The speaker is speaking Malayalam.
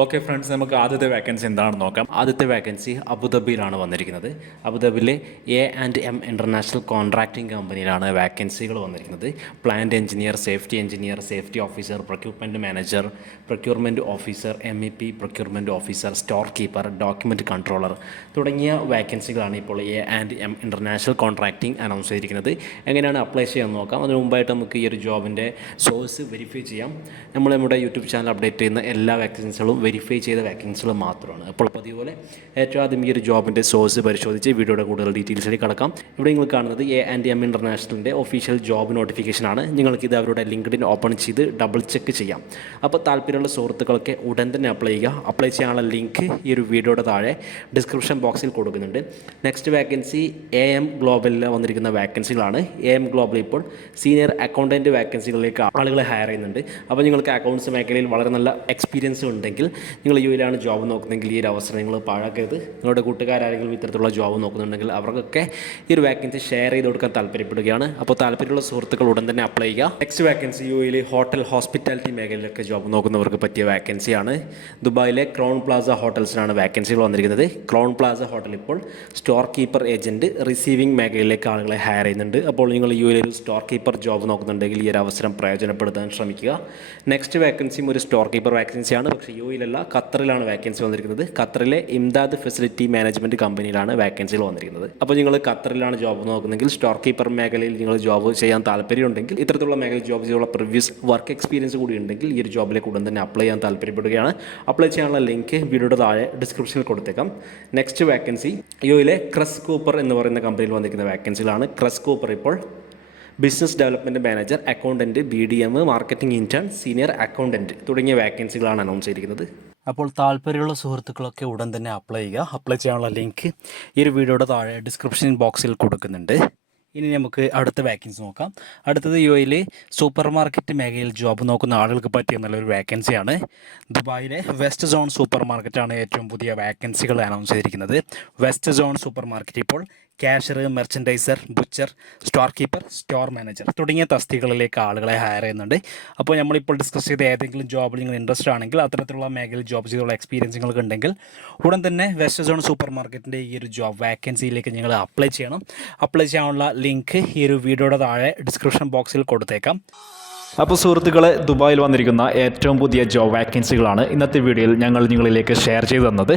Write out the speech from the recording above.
ഓക്കെ ഫ്രണ്ട്സ് നമുക്ക് ആദ്യത്തെ വാക്കൻസി എന്താണെന്ന് നോക്കാം. ആദ്യത്തെ വാക്കൻസി അബുദാബിയിലാണ് വന്നിരിക്കുന്നത്. അബുദാബിയിലെ A and M international contracting കമ്പനിയിലാണ് വാക്കൻസികൾ വന്നിരിക്കുന്നത്. Plant engineer safety engineer safety officer procurement manager procurement officer M E P procurement officer store keeper document controller തുടങ്ങിയ വാക്കൻസികളാണ് ഇപ്പോൾ A and M international contracting announce ചെയ്തിരിക്കുന്നത്. എങ്ങനെയാണ് അപ്ലൈ ചെയ്യാമെന്ന് നോക്കാം. അതിന് മുമ്പായിട്ട് നമുക്ക് ഈ ഒരു ജോബിന്റെ സോഴ്സ് വെരിഫൈ ചെയ്യാം. നമ്മൾ നമ്മുടെ യൂട്യൂബ് ചാനൽ അപ്ഡേറ്റ് ചെയ്യുന്ന എല്ലാ വാക്കൻസികളും വെരിഫൈ ചെയ്ത വാക്കൻസികൾ മാത്രമാണ്. അപ്പോൾ പതിവ് ഏറ്റവും ആദ്യം ഈ ഒരു ജോബിന്റെ സോഴ്സ് പരിശോധിച്ച് വീഡിയോയുടെ കൂടുതൽ ഡീറ്റെയിൽസിലേക്ക് കടക്കാം. ഇവിടെ നിങ്ങൾ കാണുന്നത് എ ആൻഡ് എം ഇന്റർനാഷണലിന്റെ ഒഫീഷ്യൽ ജോബ് നോട്ടിഫിക്കേഷൻ ആണ്. നിങ്ങൾക്ക് ഇത് അവരുടെ ലിങ്ക്ഡിൻ ഓപ്പൺ ചെയ്ത് ഡബിൾ ചെക്ക് ചെയ്യാം. അപ്പോൾ താല്പര്യമുള്ള സുഹൃത്തുക്കളൊക്കെ ഉടൻ തന്നെ അപ്ലൈ ചെയ്യുക. അപ്ലൈ ചെയ്യാനുള്ള ലിങ്ക് ഈ ഒരു വീഡിയോയുടെ താഴെ ഡിസ്ക്രിപ്ഷൻ ബോക്സിൽ കൊടുക്കുന്നുണ്ട്. നെക്സ്റ്റ് വാക്കൻസി എ എം ഗ്ലോബലിൽ വന്നിരിക്കുന്ന വാക്കൻസികളാണ് എ എം ഗ്ലോബൽ ഇപ്പോൾ സീനിയർ അക്കൗണ്ടന്റ് വാക്കൻസികളിലേക്ക് ആളുകളെ ഹയർ ചെയ്യുന്നുണ്ട്. അപ്പോൾ നിങ്ങൾക്ക് അക്കൗണ്ട്സ് മേഖലയിൽ വളരെ നല്ല എക്സ്പീരിയൻസ് ഉണ്ടെങ്കിൽ നിങ്ങൾ യു എയിലാണ് ജോബ് നോക്കുന്നതെങ്കിൽ ഈ ഒരു അവസരം നിങ്ങൾ പാഴാക്കരുത്. നിങ്ങളുടെ കൂട്ടുകാരാരെങ്കിലും ഇത്തരത്തിലുള്ള ജോബ് നോക്കുന്നുണ്ടെങ്കിൽ അവർക്കൊക്കെ ഈ ഒരു വാക്കൻസി ഷെയർ ചെയ്ത് കൊടുക്കാൻ താല്പര്യപ്പെടുകയാണ്. അപ്പോൾ താല്പര്യമുള്ള സുഹൃത്തുക്കൾ ഉടൻ തന്നെ അപ്ലൈ ചെയ്യുക. നെക്സ്റ്റ് വാക്കൻസി യു എയിൽ ഹോട്ടൽ ഹോസ്പിറ്റാലിറ്റി മേഖലയിലൊക്കെ ജോബ് നോക്കുന്നവർക്ക് പറ്റിയ വാക്കൻസിയാണ് ദുബായിലെ ക്രൗൺ പ്ലാസ ഹോട്ടൽസിനാണ് വാക്കൻസികൾ വന്നിരിക്കുന്നത്. ക്രൗൺ പ്ലാസ ഹോട്ടൽ ഇപ്പോൾ സ്റ്റോർ കീപ്പർ ഏജന്റ് റിസീവിംഗ് മേഖലയിലേക്ക് ആളുകളെ ഹയർ ചെയ്യുന്നുണ്ട്. അപ്പോൾ നിങ്ങൾ യു എയിൽ സ്റ്റോർ കീപ്പർ ജോബ് നോക്കുന്നുണ്ടെങ്കിൽ ഈ ഒരു അവസരം പ്രയോജനപ്പെടുത്താൻ ശ്രമിക്കുക. നെക്സ്റ്റ് വാക്കൻസിയും ഒരു സ്റ്റോർ കീപ്പർ വാക്കൻസിയാണ് പക്ഷേ യു എയിലല്ല ഖത്തറിലാണ് വാക്കൻസി വന്നിരിക്കുന്നത്. ഖത്തറിലെ ഇംദാദ് ഫെസിലിറ്റി മാനേജ്മെന്റ് കമ്പനിയിലാണ് വാക്കൻസികൾ വന്നിരിക്കുന്നത്. അപ്പോൾ നിങ്ങൾ ഖത്തറിലാണ് ജോബ് നോക്കുന്നെങ്കിൽ സ്റ്റോർ കീപ്പർ മേഖലയിൽ നിങ്ങൾ ജോബ് ചെയ്യാൻ താല്പര്യമുണ്ടെങ്കിൽ ഇത്തരത്തിലുള്ള മേഖലയിൽ ജോബ് ചെയ്തുള്ള പ്രിവ്യൂസ് വർക്ക് എക്സ്പീരിയൻസ് കൂടി ഉണ്ടെങ്കിൽ ഈ ഒരു ജോബിലേക്ക് ഉടൻ തന്നെ അപ്ലൈ ചെയ്യാൻ താല്പര്യപ്പെടുകയാണ്. അപ്ലൈ ചെയ്യാനുള്ള ലിങ്ക് വീഡിയോയുടെ താഴെ ഡിസ്ക്രിപ്ഷനിൽ കൊടുത്തേക്കാം. നെക്സ്റ്റ് വാക്കൻസി യോയിലെ ക്രസ് കൂപ്പർ എന്ന് പറയുന്ന കമ്പനിയിൽ വന്നിരിക്കുന്ന വാക്കൻസികളാണ് ക്രസ് കൂപ്പർ ഇപ്പോൾ business development manager accountant B D M marketing intern senior accountant തുടങ്ങിയ വാക്കൻസികളാണ് അനൗൺസ് ചെയ്തിരിക്കുന്നത്. അപ്പോൾ താല്പര്യമുള്ള സുഹൃത്തുക്കളൊക്കെ ഉടൻ തന്നെ അപ്ലൈ ചെയ്യുക. അപ്ലൈ ചെയ്യാനുള്ള ലിങ്ക് ഈ ഒരു വീഡിയോയുടെ താഴെ ഡിസ്ക്രിപ്ഷൻ ബോക്സിൽ കൊടുക്കുന്നുണ്ട്. ഇനി നമുക്ക് അടുത്ത വാക്കൻസി നോക്കാം. അടുത്തത് യു എയിൽ സൂപ്പർ മാർക്കറ്റ് മേഖലയിൽ ജോബ് നോക്കുന്ന ആളുകൾക്ക് പറ്റിയ നല്ലൊരു വാക്കൻസിയാണ് ദുബായിലെ വെസ്റ്റ് സോൺ സൂപ്പർ മാർക്കറ്റാണ് ഏറ്റവും പുതിയ വാക്കൻസികൾ അനൗൺസ് ചെയ്തിരിക്കുന്നത്. വെസ്റ്റ് സോൺ സൂപ്പർ മാർക്കറ്റ് ഇപ്പോൾ cashier merchandiser butcher store keeper store manager തുടങ്ങിയ തസ്തികളിലേക്ക് ആളുകളെ ഹയർ ചെയ്യുന്നുണ്ട്. അപ്പോൾ നമ്മളിപ്പോൾ ഡിസ്കസ് ചെയ്ത ഏതെങ്കിലും ജോബിൽ നിങ്ങൾ ഇൻട്രസ്റ്റ് ആണെങ്കിൽ അത്തരത്തിലുള്ള മേഖലയിൽ ജോബ് ചെയ്തുള്ള എക്സ്പീരിയൻസ് നിങ്ങൾക്ക് ഉണ്ടെങ്കിൽ ഉടൻ തന്നെ വെസ്റ്റ് സോൺ സൂപ്പർ മാർക്കറ്റിന്റെ ഈ ഒരു ജോബ് വാക്കൻസിയിലേക്ക് നിങ്ങൾ അപ്ലൈ ചെയ്യണം. അപ്ലൈ ചെയ്യാനുള്ള ലിങ്ക് ഈ ഒരു വീഡിയോയുടെ താഴെ ഡിസ്ക്രിപ്ഷൻ ബോക്സിൽ കൊടുത്തേക്കാം. അപ്പോൾ സുഹൃത്തുക്കളെ ദുബായിൽ വന്നിരിക്കുന്ന ഏറ്റവും പുതിയ ജോബ് വാക്കൻസികളാണ് ഇന്നത്തെ വീഡിയോയിൽ ഞങ്ങൾ നിങ്ങളിലേക്ക് ഷെയർ ചെയ്തു തന്നത്.